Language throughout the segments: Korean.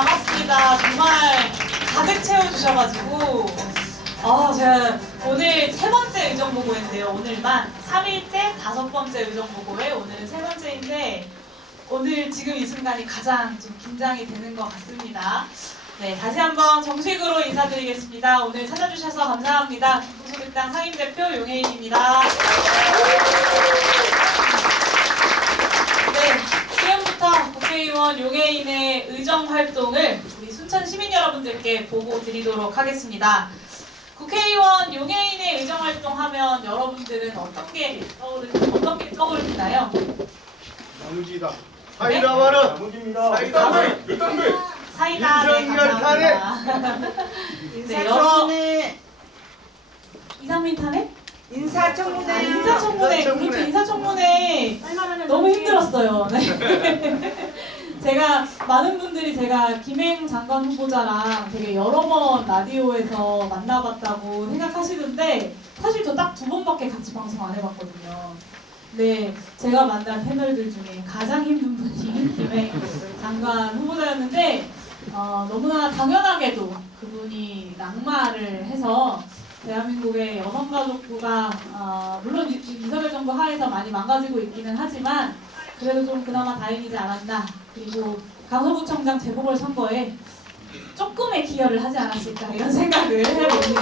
반갑습니다. 정말 가득 채워주셔가지고 제가 오늘 세 번째 의정보고인데요. 오늘만 3일째 5번째 의정보고에 오늘은 세 번째인데 오늘 지금 이 순간이 가장 좀 긴장이 되는 것 같습니다. 네, 다시 한번 정식으로 인사드리겠습니다. 오늘 찾아주셔서 감사합니다. 기본소득당 상임대표 용혜인입니다. 네, 지금부터 국회의원 용혜인의 의정활동을 우리 순천 시민 여러분들께 보고 드리도록 하겠습니다. 국회의원 용혜인의 의정활동하면 여러분들은 어떤 게 떠오르시나요? 나무지다. 사이다 와라. 나무지입니다. 사이다 와라. 사이다, 네, 감사합니다. 네, 이상민 탄핵? 인사청문회. 인사청문회, 그렇죠. 인사청문회 너무 힘들었어요. 네. 제가 많은 분들이 제가 김행 장관 후보자랑 되게 여러 번 라디오에서 만나봤다고 생각하시는데 사실 저 딱 2번밖에 같이 방송 안 해봤거든요. 네, 제가 만난 패널들 중에 가장 힘든 분이 김행 장관 후보자였는데 너무나 당연하게도 그분이 낙마를 해서 대한민국의 여성가족부가 물론 윤석열 정부 하에서 많이 망가지고 있기는 하지만 그래도 좀 그나마 다행이지 않았나. 그리고 강서구청장 재보궐선거에 조금의 기여를 하지 않았을까 이런 생각을 해봅니다.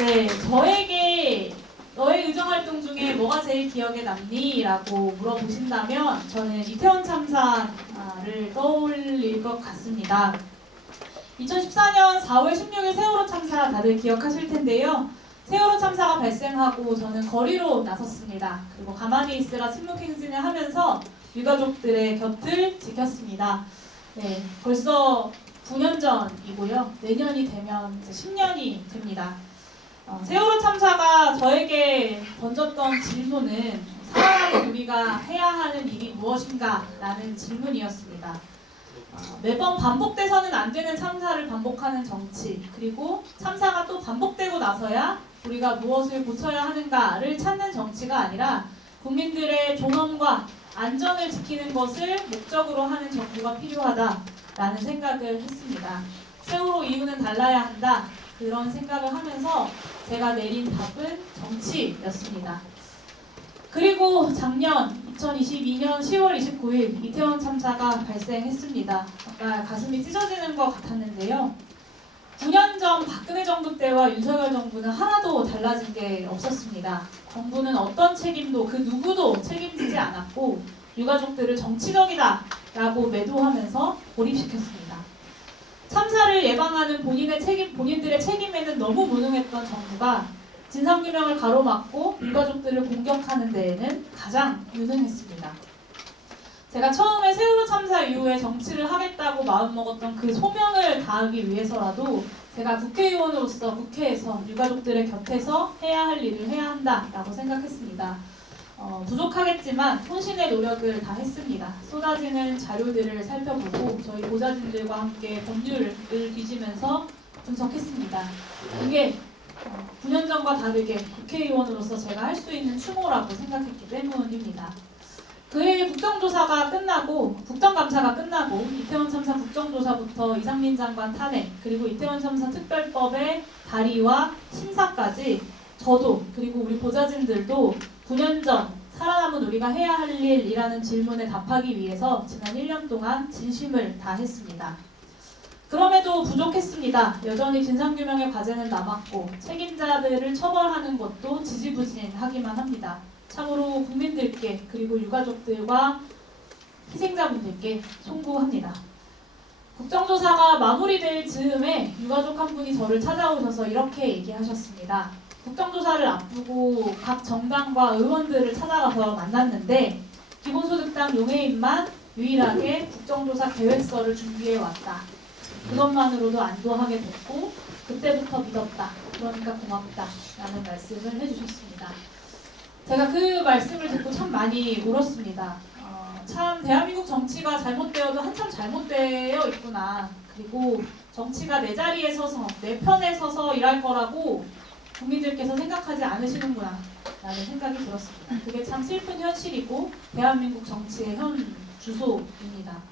네, 저에게 너의 의정활동 중에 뭐가 제일 기억에 남니? 라고 물어보신다면 저는 이태원 참사를 떠올릴 것 같습니다. 2014년 4월 16일 세월호 참사 다들 기억하실 텐데요. 세월호 참사가 발생하고 저는 거리로 나섰습니다. 그리고 가만히 있으라 침묵행진을 하면서 유가족들의 곁을 지켰습니다. 네, 벌써 9년 전이고요. 내년이 되면 이제 10년이 됩니다. 세월호 참사가 저에게 던졌던 질문은 살아가는 우리가 해야 하는 일이 무엇인가? 라는 질문이었습니다. 매번 반복돼서는 안 되는 참사를 반복하는 정치, 그리고 참사가 또 반복되고 나서야 우리가 무엇을 고쳐야 하는가를 찾는 정치가 아니라 국민들의 존엄과 안전을 지키는 것을 목적으로 하는 정부가 필요하다라는 생각을 했습니다. 세월호 이유는 달라야 한다. 그런 생각을 하면서 제가 내린 답은 정치였습니다. 그리고 작년 2022년 10월 29일 이태원 참사가 발생했습니다. 정말 가슴이 찢어지는 것 같았는데요. 9년 전 박근혜 정부 때와 윤석열 정부는 하나도 달라진 게 없었습니다. 정부는 어떤 책임도 그 누구도 책임지지 않았고 유가족들을 정치적이다 라고 매도하면서 고립시켰습니다. 참사를 예방하는 본인들의 책임에는 너무 무능했던 정부가 진상규명을 가로막고 유가족들을 공격하는 데에는 가장 유능했습니다. 제가 처음에 세월호 참사 이후에 정치를 하겠다고 마음먹었던 그 소명을 다하기 위해서라도 제가 국회의원으로서 국회에서 유가족들의 곁에서 해야 할 일을 해야 한다라고 생각했습니다. 부족하겠지만 혼신의 노력을 다 했습니다. 쏟아지는 자료들을 살펴보고 저희 보좌진들과 함께 법률을 뒤지면서 분석했습니다. 이게 9년 전과 다르게 국회의원으로서 제가 할 수 있는 추모라고 생각했기 때문입니다. 그해 국정감사가 끝나고 이태원 참사 국정조사부터 이상민 장관 탄핵 그리고 이태원 참사 특별법의 발의와 심사까지 저도 그리고 우리 보좌진들도 9년 전 살아남은 우리가 해야 할 일이라는 질문에 답하기 위해서 지난 1년 동안 진심을 다했습니다. 그럼에도 부족했습니다. 여전히 진상규명의 과제는 남았고 책임자들을 처벌하는 것도 지지부진하기만 합니다. 참으로 국민들께 그리고 유가족들과 희생자분들께 송구합니다. 국정조사가 마무리될 즈음에 유가족 한 분이 저를 찾아오셔서 이렇게 얘기하셨습니다. 국정조사를 앞두고 각 정당과 의원들을 찾아가서 만났는데 기본소득당 용혜인만 유일하게 국정조사 계획서를 준비해왔다. 그것만으로도 안도하게 됐고 그때부터 믿었다. 그러니까 고맙다. 라는 말씀을 해주셨습니다. 제가 그 말씀을 듣고 참 많이 울었습니다. 참 대한민국 정치가 잘못되어도 한참 잘못되어 있구나. 그리고 정치가 내 자리에 서서 내 편에 서서 일할 거라고 국민들께서 생각하지 않으시는구나 라는 생각이 들었습니다. 그게 참 슬픈 현실이고 대한민국 정치의 현 주소입니다.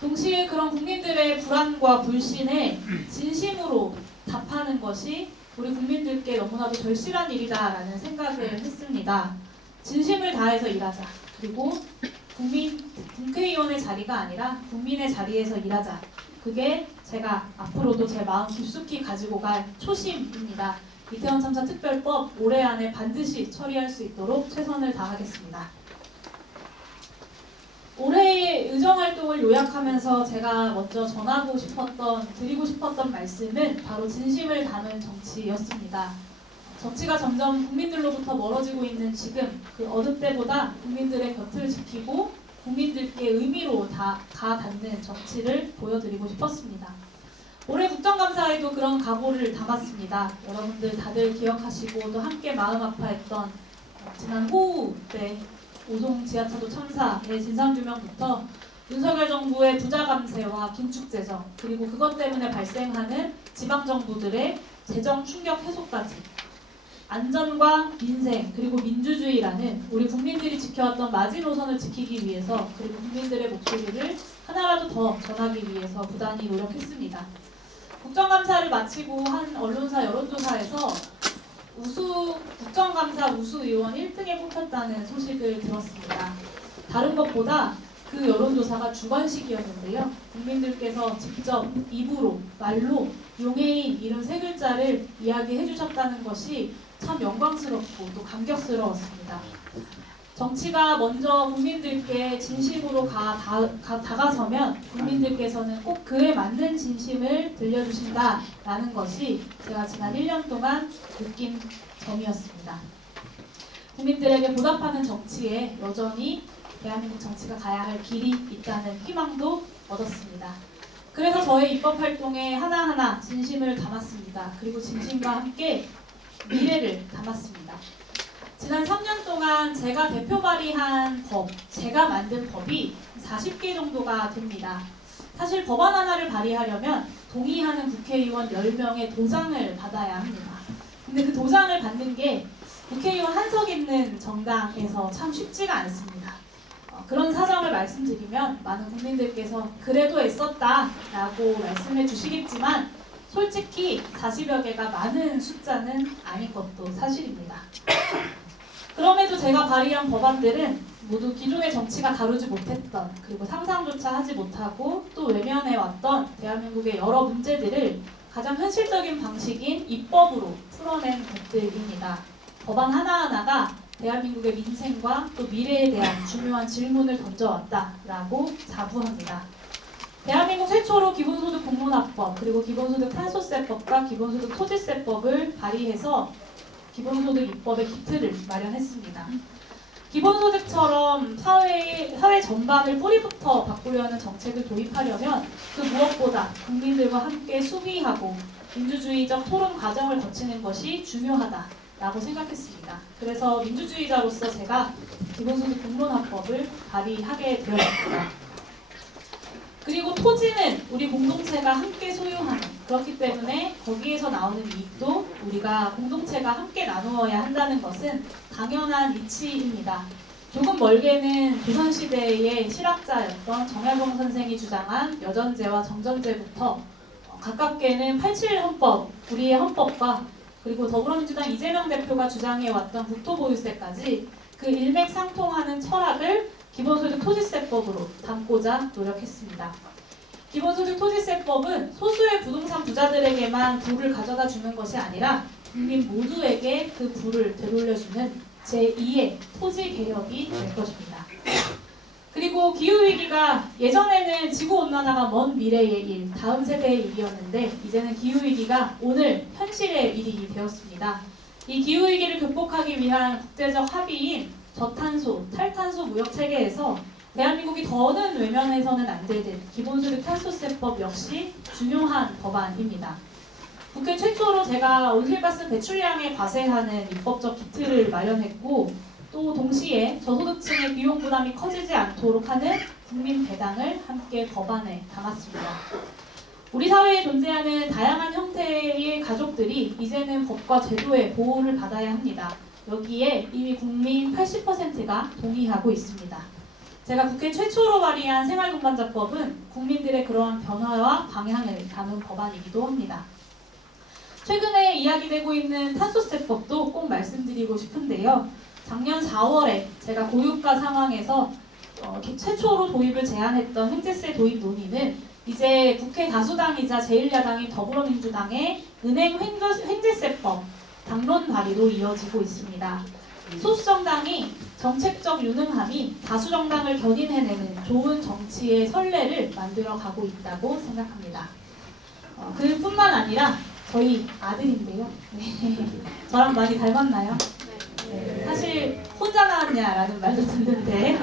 동시에 그런 국민들의 불안과 불신에 진심으로 답하는 것이 우리 국민들께 너무나도 절실한 일이다라는 생각을 했습니다. 진심을 다해서 일하자. 그리고 국회의원의 자리가 아니라 국민의 자리에서 일하자. 그게 제가 앞으로도 제 마음 깊숙이 가지고 갈 초심입니다. 이태원 참사 특별법 올해 안에 반드시 처리할 수 있도록 최선을 다하겠습니다. 올해의 의정활동을 요약하면서 제가 먼저 드리고 싶었던 말씀은 바로 진심을 담은 정치였습니다. 정치가 점점 국민들로부터 멀어지고 있는 지금 그 어느 때보다 국민들의 곁을 지키고 국민들께 의미로 닿는 정치를 보여드리고 싶었습니다. 올해 국정감사에도 그런 각오를 담았습니다. 여러분들 다들 기억하시고 또 함께 마음 아파했던 지난 호우 때 오송 지하차도 참사의 진상규명부터 윤석열 정부의 부자 감세와 긴축 재정 그리고 그것 때문에 발생하는 지방정부들의 재정 충격 해소까지 안전과 민생 그리고 민주주의라는 우리 국민들이 지켜왔던 마지노선을 지키기 위해서 그리고 국민들의 목소리를 하나라도 더 전하기 위해서 부단히 노력했습니다. 국정감사를 마치고 한 언론사 여론조사에서 국정감사 우수 의원 1등에 뽑혔다는 소식을 들었습니다. 다른 것보다 그 여론조사가 주관식이었는데요. 국민들께서 직접 입으로, 말로 용해인 이름 세 글자를 이야기해 주셨다는 것이 참 영광스럽고 또 감격스러웠습니다. 정치가 먼저 국민들께 진심으로 다가서면 국민들께서는 꼭 그에 맞는 진심을 들려주신다라는 것이 제가 지난 1년 동안 느낀 점이었습니다. 국민들에게 보답하는 정치에 여전히 대한민국 정치가 가야 할 길이 있다는 희망도 얻었습니다. 그래서 저의 입법활동에 하나하나 진심을 담았습니다. 그리고 진심과 함께 미래를 담았습니다. 지난 3년 동안 제가 대표 발의한 법, 제가 만든 법이 40개 정도가 됩니다. 사실 법안 하나를 발의하려면 동의하는 국회의원 10명의 도장을 받아야 합니다. 근데 그 도장을 받는 게 국회의원 한석 있는 정당에서 참 쉽지가 않습니다. 그런 사정을 말씀드리면 많은 국민들께서 그래도 애썼다라고 말씀해 주시겠지만 솔직히 40여 개가 많은 숫자는 아닌 것도 사실입니다. 그럼에도 제가 발의한 법안들은 모두 기존의 정치가 다루지 못했던 그리고 상상조차 하지 못하고 또 외면해왔던 대한민국의 여러 문제들을 가장 현실적인 방식인 입법으로 풀어낸 것들입니다. 법안 하나하나가 대한민국의 민생과 또 미래에 대한 중요한 질문을 던져왔다라고 자부합니다. 대한민국 최초로 기본소득 공론화법 그리고 기본소득 탄소세법과 기본소득 토지세법을 발의해서 기본소득 입법의 기틀을 마련했습니다. 기본소득처럼 사회 전반을 뿌리부터 바꾸려는 정책을 도입하려면 그 무엇보다 국민들과 함께 수기하고 민주주의적 토론 과정을 거치는 것이 중요하다라고 생각했습니다. 그래서 민주주의자로서 제가 기본소득 공론화법을 발의하게 되었습니다. 그리고 토지는 우리 공동체가 함께 소유하는 그렇기 때문에 거기에서 나오는 이익도 우리가 공동체가 함께 나누어야 한다는 것은 당연한 이치입니다. 조금 멀게는 조선시대의 실학자였던 정약용 선생이 주장한 여전제와 정전제부터 가깝게는 87헌법, 우리의 헌법과 그리고 더불어민주당 이재명 대표가 주장해왔던 국토보유세까지 그 일맥상통하는 철학을 기본소득 토지세법으로 담고자 노력했습니다. 기본소득 토지세법은 소수의 부동산 부자들에게만 부를 가져다 주는 것이 아니라 국민 모두에게 그 부를 되돌려주는 제2의 토지 개혁이 될 것입니다. 그리고 기후위기가 예전에는 지구온난화가 먼 미래의 일, 다음 세대의 일이었는데 이제는 기후위기가 오늘 현실의 일이 되었습니다. 이 기후위기를 극복하기 위한 국제적 합의인 저탄소, 탈탄소 무역 체계에서 대한민국이 더는 외면해서는 안 되는 기본소득 탄소세법 역시 중요한 법안입니다. 국회 최초로 제가 온실가스 배출량에 과세하는 입법적 기틀을 마련했고 또 동시에 저소득층의 비용 부담이 커지지 않도록 하는 국민 배당을 함께 법안에 담았습니다. 우리 사회에 존재하는 다양한 형태의 가족들이 이제는 법과 제도의 보호를 받아야 합니다. 여기에 이미 국민 80%가 동의하고 있습니다. 제가 국회 최초로 발의한 생활동반자법은 국민들의 그러한 변화와 방향을 담은 법안이기도 합니다. 최근에 이야기되고 있는 탄소세법도 꼭 말씀드리고 싶은데요. 작년 4월에 제가 고유가 상황에서 최초로 도입을 제안했던 횡재세 도입 논의는 이제 국회 다수당이자 제1야당인 더불어민주당의 은행 횡재세법 당론 발의로 이어지고 있습니다. 소수 정당이 정책적 유능함이 다수 정당을 견인해내는 좋은 정치의 선례를 만들어가고 있다고 생각합니다. 그뿐만 아니라 저희 아들인데요. 네. 저랑 많이 닮았나요? 네. 사실 혼자 나왔냐라는 말도 듣는데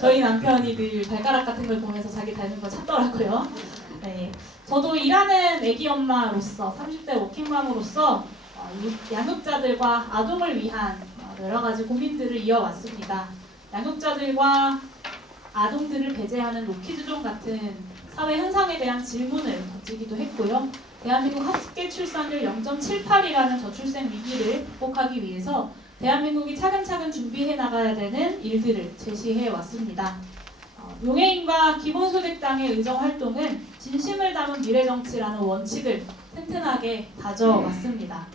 저희 남편이 늘 발가락 같은 걸 보면서 자기 닮은 걸 찾더라고요. 네. 저도 일하는 애기 엄마로서 30대 워킹맘으로서 양육자들과 아동을 위한 여러 가지 고민들을 이어왔습니다. 양육자들과 아동들을 배제하는 로키즈종 같은 사회 현상에 대한 질문을 던지기도 했고요. 대한민국 합계 출산율 0.78이라는 저출생 위기를 극복하기 위해서 대한민국이 차근차근 준비해 나가야 되는 일들을 제시해 왔습니다. 용해인과 기본소득당의 의정활동은 진심을 담은 미래정치라는 원칙을 튼튼하게 다져왔습니다.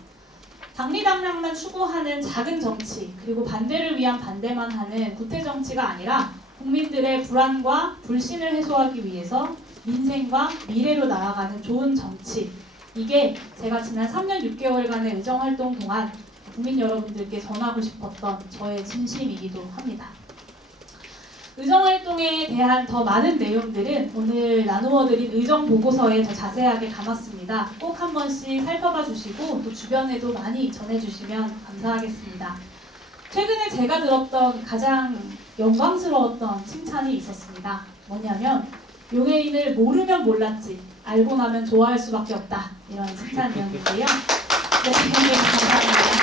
당리당략만 추구하는 작은 정치, 그리고 반대를 위한 반대만 하는 구태정치가 아니라 국민들의 불안과 불신을 해소하기 위해서 민생과 미래로 나아가는 좋은 정치, 이게 제가 지난 3년 6개월간의 의정활동 동안 국민 여러분들께 전하고 싶었던 저의 진심이기도 합니다. 의정활동에 대한 더 많은 내용들은 오늘 나누어드린 의정보고서에 더 자세하게 담았습니다. 꼭 한 번씩 살펴봐 주시고 또 주변에도 많이 전해주시면 감사하겠습니다. 최근에 제가 들었던 가장 영광스러웠던 칭찬이 있었습니다. 뭐냐면 용해인을 모르면 몰랐지 알고 나면 좋아할 수밖에 없다, 이런 칭찬이었는데요. 네, 감사합니다.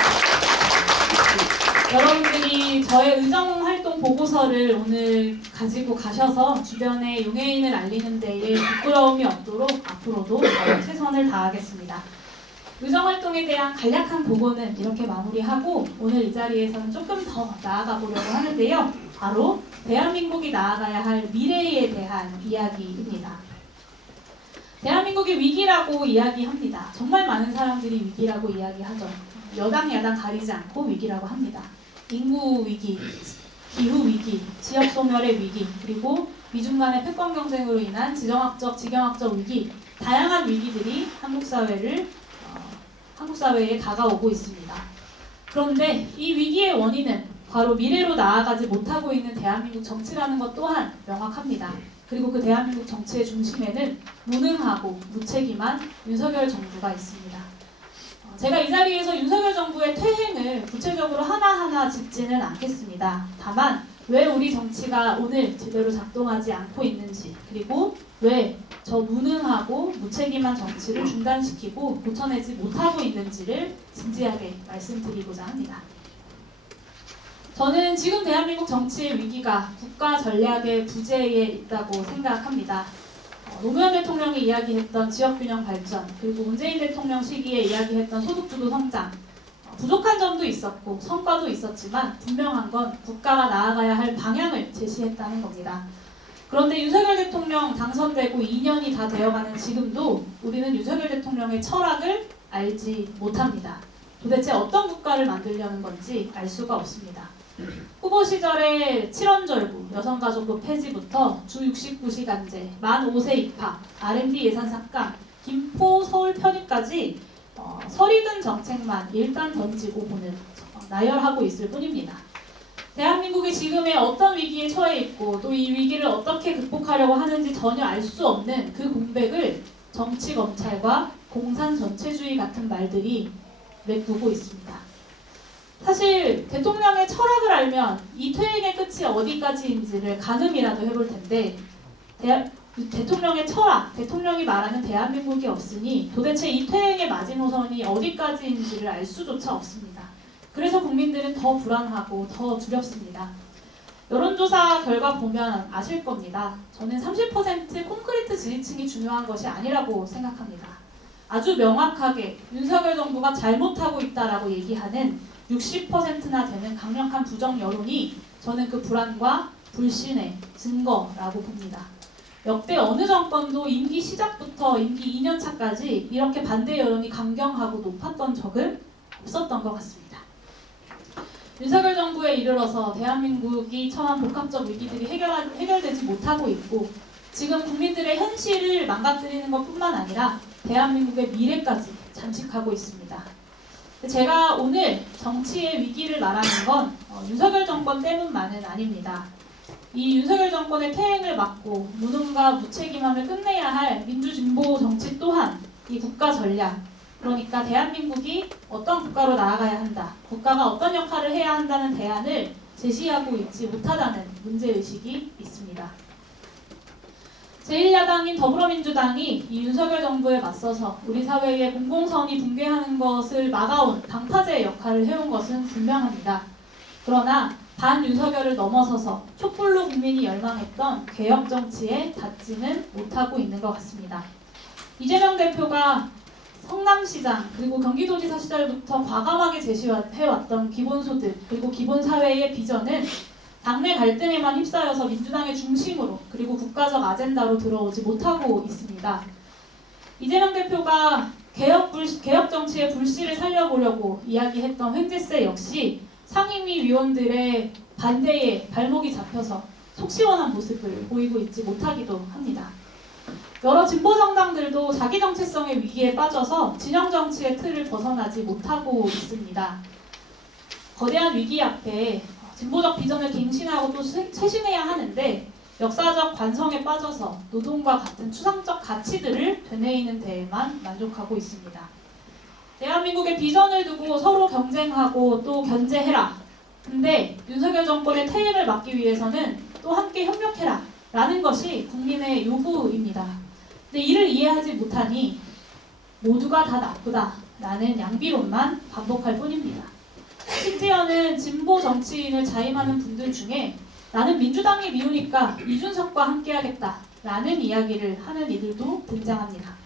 여러분들이 저의 의정활동 보고서를 오늘 가지고 가셔서 주변에 용해인을 알리는 데에 부끄러움이 없도록 앞으로도 최선을 다하겠습니다. 의정활동에 대한 간략한 보고는 이렇게 마무리하고 오늘 이 자리에서는 조금 더 나아가 보려고 하는데요. 바로 대한민국이 나아가야 할 미래에 대한 이야기입니다. 대한민국이 위기라고 이야기합니다. 정말 많은 사람들이 위기라고 이야기하죠. 여당, 야당 가리지 않고 위기라고 합니다. 인구 위기, 기후 위기, 지역 소멸의 위기, 그리고 미중 간의 패권 경쟁으로 인한 지정학적, 지경학적 위기, 다양한 위기들이 한국 사회에 다가오고 있습니다. 그런데 이 위기의 원인은 바로 미래로 나아가지 못하고 있는 대한민국 정치라는 것 또한 명확합니다. 그리고 그 대한민국 정치의 중심에는 무능하고 무책임한 윤석열 정부가 있습니다. 제가 이 자리에서 윤석열 정부의 퇴행을 구체적으로 하나하나 짚지는 않겠습니다. 다만 왜 우리 정치가 오늘 제대로 작동하지 않고 있는지, 그리고 왜 저 무능하고 무책임한 정치를 중단시키고 고쳐내지 못하고 있는지를 진지하게 말씀드리고자 합니다. 저는 지금 대한민국 정치의 위기가 국가 전략의 부재에 있다고 생각합니다. 노무현 대통령이 이야기했던 지역균형 발전, 그리고 문재인 대통령 시기에 이야기했던 소득주도 성장, 부족한 점도 있었고 성과도 있었지만 분명한 건 국가가 나아가야 할 방향을 제시했다는 겁니다. 그런데 윤석열 대통령 당선되고 2년이 다 되어가는 지금도 우리는 윤석열 대통령의 철학을 알지 못합니다. 도대체 어떤 국가를 만들려는 건지 알 수가 없습니다. 후보 시절에 칠원절구, 여성가족부 폐지부터 주 69시간제, 만 5세 입학, R&D 예산 삭감, 김포 서울 편입까지 설익은 정책만 일단 던지고 보는, 나열하고 있을 뿐입니다. 대한민국이 지금의 어떤 위기에 처해 있고 또 이 위기를 어떻게 극복하려고 하는지 전혀 알 수 없는 그 공백을 정치 검찰과 공산 전체주의 같은 말들이 메꾸고 있습니다. 사실 대통령의 철학을 알면 이 퇴행의 끝이 어디까지인지를 가늠이라도 해볼 텐데 대통령의 철학, 대통령이 말하는 대한민국이 없으니 도대체 이 퇴행의 마지노선이 어디까지인지를 알 수조차 없습니다. 그래서 국민들은 더 불안하고 더 두렵습니다. 여론조사 결과 보면 아실 겁니다. 저는 30% 콘크리트 지지층이 중요한 것이 아니라고 생각합니다. 아주 명확하게 윤석열 정부가 잘못하고 있다라고 얘기하는 60%나 되는 강력한 부정 여론이 저는 그 불안과 불신의 증거라고 봅니다. 역대 어느 정권도 임기 시작부터 임기 2년 차까지 이렇게 반대 여론이 강경하고 높았던 적은 없었던 것 같습니다. 윤석열 정부에 이르러서 대한민국이 처한 복합적 위기들이 해결되지 못하고 있고 지금 국민들의 현실을 망가뜨리는 것뿐만 아니라 대한민국의 미래까지 잠식하고 있습니다. 제가 오늘 정치의 위기를 말하는 건 윤석열 정권 때문만은 아닙니다. 이 윤석열 정권의 퇴행을 막고 무능과 무책임함을 끝내야 할 민주진보 정치 또한 이 국가 전략, 그러니까 대한민국이 어떤 국가로 나아가야 한다, 국가가 어떤 역할을 해야 한다는 대안을 제시하고 있지 못하다는 문제의식이 있습니다. 제1야당인 더불어민주당이 이 윤석열 정부에 맞서서 우리 사회의 공공선이 붕괴하는 것을 막아온 방파제의 역할을 해온 것은 분명합니다. 그러나 반윤석열을 넘어서서 촛불로 국민이 열망했던 개혁 정치에 닿지는 못하고 있는 것 같습니다. 이재명 대표가 성남시장 그리고 경기도지사 시절부터 과감하게 제시해왔던 기본소득 그리고 기본사회의 비전은 당내 갈등에만 휩싸여서 민주당의 중심으로 그리고 국가적 아젠다로 들어오지 못하고 있습니다. 이재명 대표가 개혁 정치의 불씨를 살려보려고 이야기했던 횡재세 역시 상임위 위원들의 반대에 발목이 잡혀서 속 시원한 모습을 보이고 있지 못하기도 합니다. 여러 진보 정당들도 자기 정체성의 위기에 빠져서 진영 정치의 틀을 벗어나지 못하고 있습니다. 거대한 위기 앞에 진보적 비전을 갱신하고 또 쇄신해야 하는데 역사적 관성에 빠져서 노동과 같은 추상적 가치들을 되뇌이는 데에만 만족하고 있습니다. 대한민국의 비전을 두고 서로 경쟁하고 또 견제해라. 근데 윤석열 정권의 퇴행을 막기 위해서는 또 함께 협력해라 라는 것이 국민의 요구입니다. 근데 이를 이해하지 못하니 모두가 다 나쁘다 라는 양비론만 반복할 뿐입니다. 심지어는 진보 정치인을 자임하는 분들 중에 나는 민주당이 미우니까 이준석과 함께하겠다 라는 이야기를 하는 이들도 등장합니다.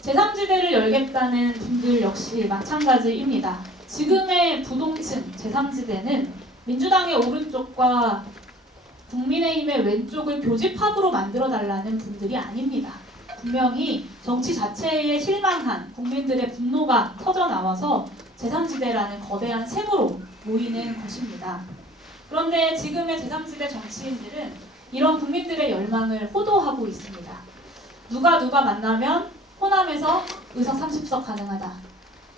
제3지대를 열겠다는 분들 역시 마찬가지입니다. 지금의 부동층 제3지대는 민주당의 오른쪽과 국민의힘의 왼쪽을 교집합으로 만들어달라는 분들이 아닙니다. 분명히 정치 자체에 실망한 국민들의 분노가 터져나와서 제3지대라는 거대한 셈으로 모이는 것입니다. 그런데 지금의 제3지대 정치인들은 이런 국민들의 열망을 호도하고 있습니다. 누가 만나면 호남에서 의석 30석 가능하다.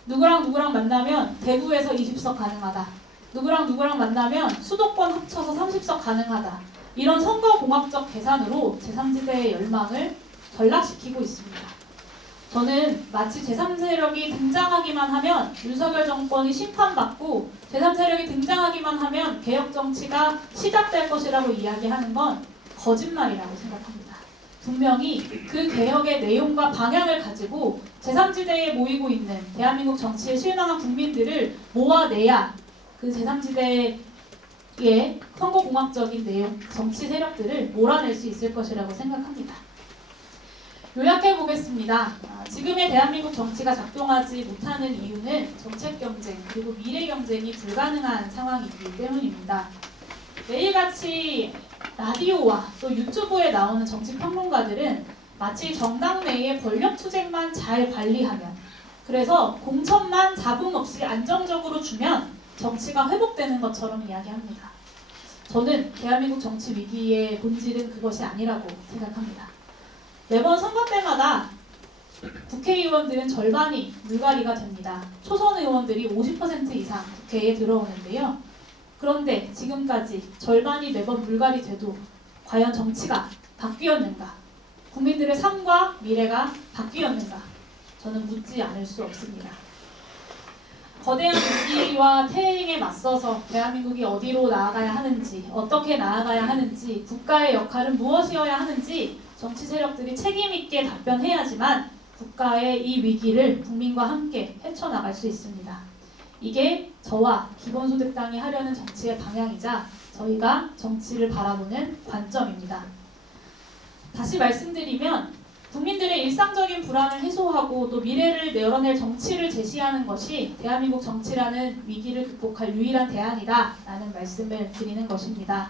누구랑 만나면 대구에서 20석 가능하다. 누구랑 만나면 수도권 합쳐서 30석 가능하다. 이런 선거공학적 계산으로 제3지대의 열망을 전락시키고 있습니다. 저는 마치 제3세력이 등장하기만 하면 윤석열 정권이 심판받고 제3세력이 등장하기만 하면 개혁 정치가 시작될 것이라고 이야기하는 건 거짓말이라고 생각합니다. 분명히 그 개혁의 내용과 방향을 가지고 제3지대에 모이고 있는 대한민국 정치에 실망한 국민들을 모아내야 그 제3지대의 선거공학적인 내용, 정치 세력들을 몰아낼 수 있을 것이라고 생각합니다. 요약해 보겠습니다. 지금의 대한민국 정치가 작동하지 못하는 이유는 정책 경쟁 그리고 미래 경쟁이 불가능한 상황이기 때문입니다. 매일같이 라디오와 또 유튜브에 나오는 정치 평론가들은 마치 정당 내의 권력 투쟁만 잘 관리하면, 그래서 공천만 잡음 없이 안정적으로 주면 정치가 회복되는 것처럼 이야기합니다. 저는 대한민국 정치 위기의 본질은 그것이 아니라고 생각합니다. 매번 선거 때마다 국회의원들은 절반이 물갈이가 됩니다. 초선 의원들이 50% 이상 국회에 들어오는데요. 그런데 지금까지 절반이 매번 물갈이 돼도 과연 정치가 바뀌었는가? 국민들의 삶과 미래가 바뀌었는가? 저는 묻지 않을 수 없습니다. 거대한 위기와 퇴행에 맞서서 대한민국이 어디로 나아가야 하는지, 어떻게 나아가야 하는지, 국가의 역할은 무엇이어야 하는지 정치 세력들이 책임있게 답변해야지만 국가의 이 위기를 국민과 함께 헤쳐나갈 수 있습니다. 이게 저와 기본소득당이 하려는 정치의 방향이자 저희가 정치를 바라보는 관점입니다. 다시 말씀드리면 국민들의 일상적인 불안을 해소하고 또 미래를 열어낼 정치를 제시하는 것이 대한민국 정치라는 위기를 극복할 유일한 대안이다 라는 말씀을 드리는 것입니다.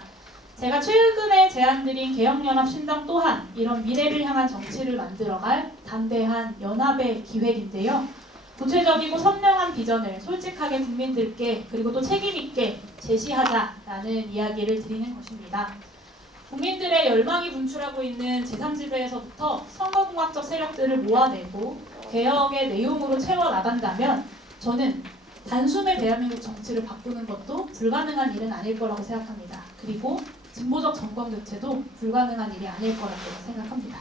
제가 최근에 제안드린 개혁연합신당 또한 이런 미래를 향한 정치를 만들어갈 담대한 연합의 기획인데요. 구체적이고 선명한 비전을 솔직하게 국민들께 그리고 또 책임있게 제시하자라는 이야기를 드리는 것입니다. 국민들의 열망이 분출하고 있는 제3지대에서부터 선거공학적 세력들을 모아내고 개혁의 내용으로 채워나간다면 저는 단숨에 대한민국 정치를 바꾸는 것도 불가능한 일은 아닐 거라고 생각합니다. 그리고 진보적 정권 교체도 불가능한 일이 아닐 거라고 생각합니다.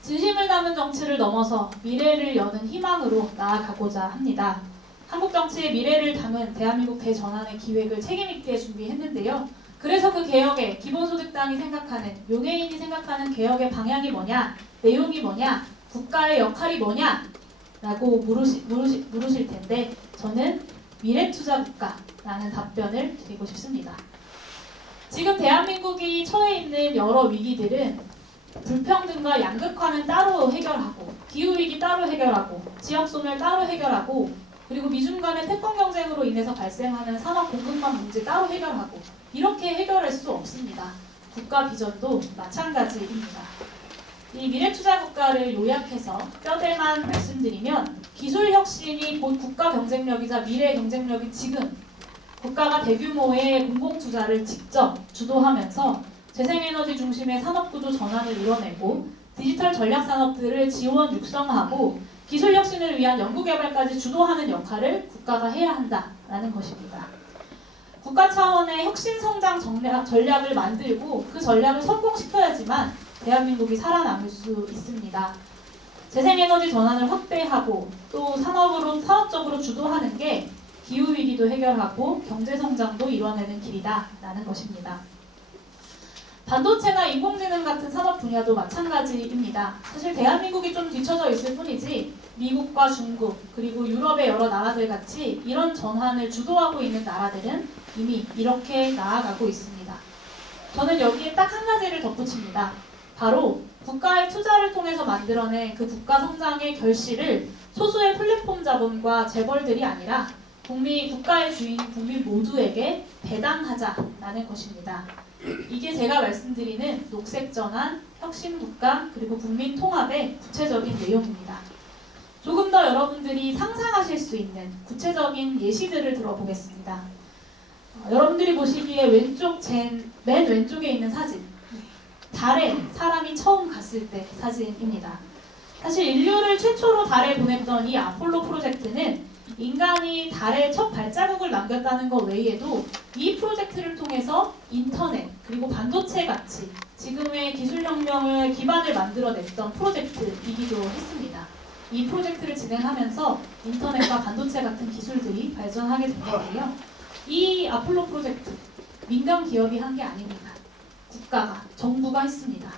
진심을 담은 정치를 넘어서 미래를 여는 희망으로 나아가고자 합니다. 한국 정치의 미래를 담은 대한민국 대전환의 기획을 책임있게 준비했는데요. 그래서 그 개혁에 기본소득당이 생각하는, 용해인이 생각하는 개혁의 방향이 뭐냐, 내용이 뭐냐, 국가의 역할이 뭐냐 라고 물으실 텐데 저는 미래투자국가라는 답변을 드리고 싶습니다. 지금 대한민국이 처해 있는 여러 위기들은 불평등과 양극화는 따로 해결하고 기후위기 따로 해결하고 지역소멸 따로 해결하고 그리고 미중 간의 태권 경쟁으로 인해서 발생하는 산업 공급망 문제 따로 해결하고 이렇게 해결할 수 없습니다. 국가 비전도 마찬가지입니다. 이 미래투자국가를 요약해서 뼈대만 말씀드리면 기술혁신이 곧 국가 경쟁력이자 미래 경쟁력이 지금 국가가 대규모의 공공투자를 직접 주도하면서 재생에너지 중심의 산업구조 전환을 이뤄내고 디지털 전략산업들을 지원 육성하고 기술혁신을 위한 연구개발까지 주도하는 역할을 국가가 해야 한다라는 것입니다. 국가 차원의 혁신성장 전략을 만들고 그 전략을 성공시켜야지만 대한민국이 살아남을 수 있습니다. 재생에너지 전환을 확대하고 또 산업적으로 주도하는 게 기후위기도 해결하고 경제성장도 이뤄내는 길이다라는 것입니다. 반도체나 인공지능 같은 산업 분야도 마찬가지입니다. 사실 대한민국이 좀 뒤처져 있을 뿐이지 미국과 중국 그리고 유럽의 여러 나라들 같이 이런 전환을 주도하고 있는 나라들은 이미 이렇게 나아가고 있습니다. 저는 여기에 딱 한 가지를 덧붙입니다. 바로 국가의 투자를 통해서 만들어낸 그 국가 성장의 결실을 소수의 플랫폼 자본과 재벌들이 아니라 국가의 주인 국민 모두에게 배당하자라는 것입니다. 이게 제가 말씀드리는 녹색전환, 혁신국가, 그리고 국민통합의 구체적인 내용입니다. 조금 더 여러분들이 상상하실 수 있는 구체적인 예시들을 들어보겠습니다. 여러분들이 보시기에 맨 왼쪽에 있는 사진, 달에 사람이 처음 갔을 때 사진입니다. 사실 인류를 최초로 달에 보냈던 이 아폴로 프로젝트는 인간이 달에 첫 발자국을 남겼다는 것 외에도 이 프로젝트를 통해서 인터넷 그리고 반도체 같이 지금의 기술혁명을 기반을 만들어냈던 프로젝트이기도 했습니다. 이 프로젝트를 진행하면서 인터넷과 반도체 같은 기술들이 발전하게 된 건데요. 이 아폴로 프로젝트 민간 기업이 한 게 아닙니다. 국가가, 정부가 했습니다.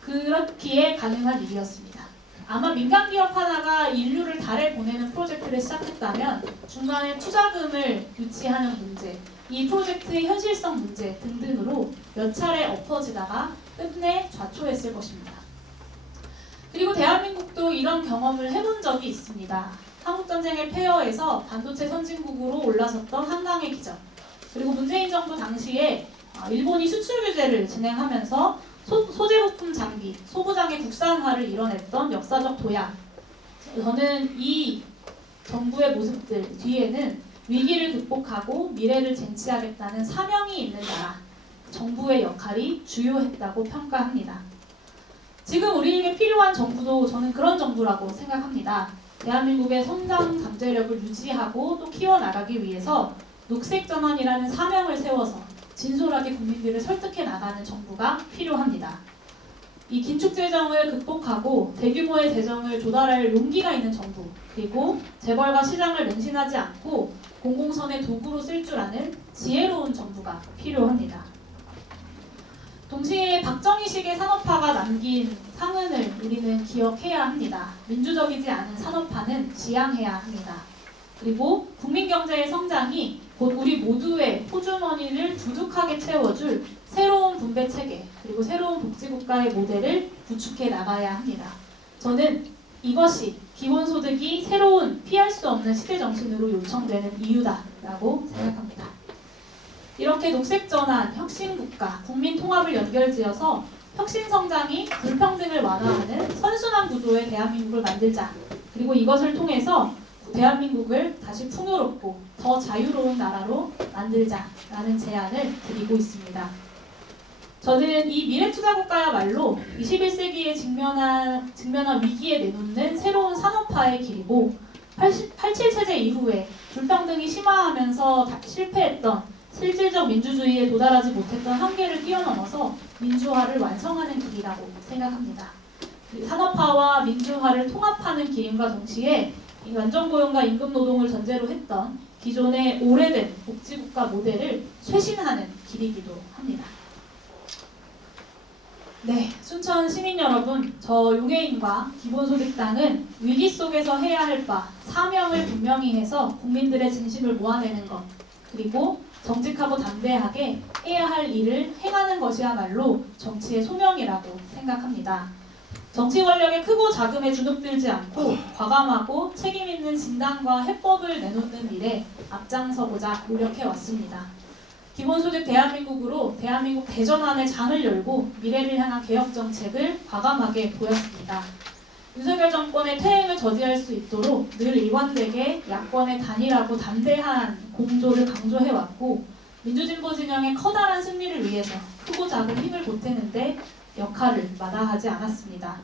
그렇기에 가능한 일이었습니다. 아마 민간 기업 하나가 인류를 달에 보내는 프로젝트를 시작했다면 중간에 투자금을 유치하는 문제, 이 프로젝트의 현실성 문제 등등으로 몇 차례 엎어지다가 끝내 좌초했을 것입니다. 그리고 대한민국도 이런 경험을 해본 적이 있습니다. 한국전쟁의 폐허에서 반도체 선진국으로 올라섰던 한강의 기적, 그리고 문재인 정부 당시에 일본이 수출 규제를 진행하면서 소재 부품 장비, 소부장의 국산화를 이뤄냈던 역사적 도약. 저는 이 정부의 모습들 뒤에는 위기를 극복하고 미래를 쟁취하겠다는 사명이 있는 나라, 정부의 역할이 주요했다고 평가합니다. 지금 우리에게 필요한 정부도 저는 그런 정부라고 생각합니다. 대한민국의 성장 잠재력을 유지하고 또 키워나가기 위해서 녹색전환이라는 사명을 세워서 진솔하게 국민들을 설득해 나가는 정부가 필요합니다. 이 긴축 재정을 극복하고 대규모의 재정을 조달할 용기가 있는 정부, 그리고 재벌과 시장을 맹신하지 않고 공공선의 도구로 쓸 줄 아는 지혜로운 정부가 필요합니다. 동시에 박정희식의 산업화가 남긴 상흔을 우리는 기억해야 합니다. 민주적이지 않은 산업화는 지양해야 합니다. 그리고 국민경제의 성장이 곧 우리 모두의 호주머니를 두둑하게 채워줄 새로운 분배체계 그리고 새로운 복지국가의 모델을 구축해 나가야 합니다. 저는 이것이 기본소득이 새로운 피할 수 없는 시대정신으로 요청되는 이유다라고 생각합니다. 이렇게 녹색전환, 혁신국가, 국민통합을 연결지어서 혁신성장이 불평등을 완화하는 선순환 구조의 대한민국을 만들자. 그리고 이것을 통해서 대한민국을 다시 풍요롭고 더 자유로운 나라로 만들자라는 제안을 드리고 있습니다. 저는 이 미래투자국가야말로 21세기에 직면한 위기에 내놓는 새로운 산업화의 길이고 87체제 이후에 불평등이 심화하면서 실패했던 실질적 민주주의에 도달하지 못했던 한계를 뛰어넘어서 민주화를 완성하는 길이라고 생각합니다. 산업화와 민주화를 통합하는 길임과 동시에 완전고용과 임금노동을 전제로 했던 기존의 오래된 복지국가 모델을 쇄신하는 길이기도 합니다. 네, 순천 시민 여러분, 저 용해인과 기본소득당은 위기 속에서 해야 할 바, 사명을 분명히 해서 국민들의 진심을 모아내는 것, 그리고 정직하고 담대하게 해야 할 일을 행하는 것이야말로 정치의 소명이라고 생각합니다. 정치 권력에 크고 작음에 주눅들지 않고 과감하고 책임있는 진단과 해법을 내놓는 일에 앞장서고자 노력해왔습니다. 기본소득 대한민국으로 대한민국 대전환의 장을 열고 미래를 향한 개혁 정책을 과감하게 보였습니다. 윤석열 정권의 퇴행을 저지할 수 있도록 늘 일관되게 야권의 단일하고 담대한 공조를 강조해왔고 민주진보 진영의 커다란 승리를 위해서 크고 작은 힘을 보태는데 역할을 마다하지 않았습니다.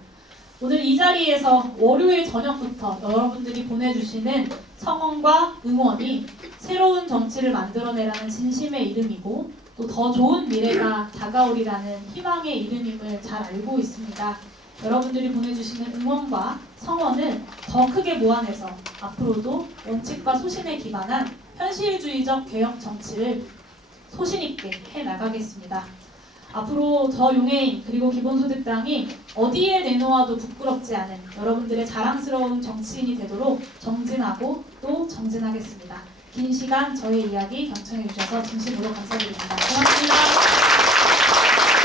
오늘 이 자리에서 월요일 저녁부터 여러분들이 보내주시는 성원과 응원이 새로운 정치를 만들어내라는 진심의 이름이고 또 더 좋은 미래가 다가오리라는 희망의 이름임을 잘 알고 있습니다. 여러분들이 보내주시는 응원과 성원을 더 크게 모아내서 앞으로도 원칙과 소신에 기반한 현실주의적 개혁 정치를 소신있게 해나가겠습니다. 앞으로 저 용해인 그리고 기본소득당이 어디에 내놓아도 부끄럽지 않은 여러분들의 자랑스러운 정치인이 되도록 정진하고 또 정진하겠습니다. 긴 시간 저의 이야기 경청해 주셔서 진심으로 감사드립니다. 고맙습니다.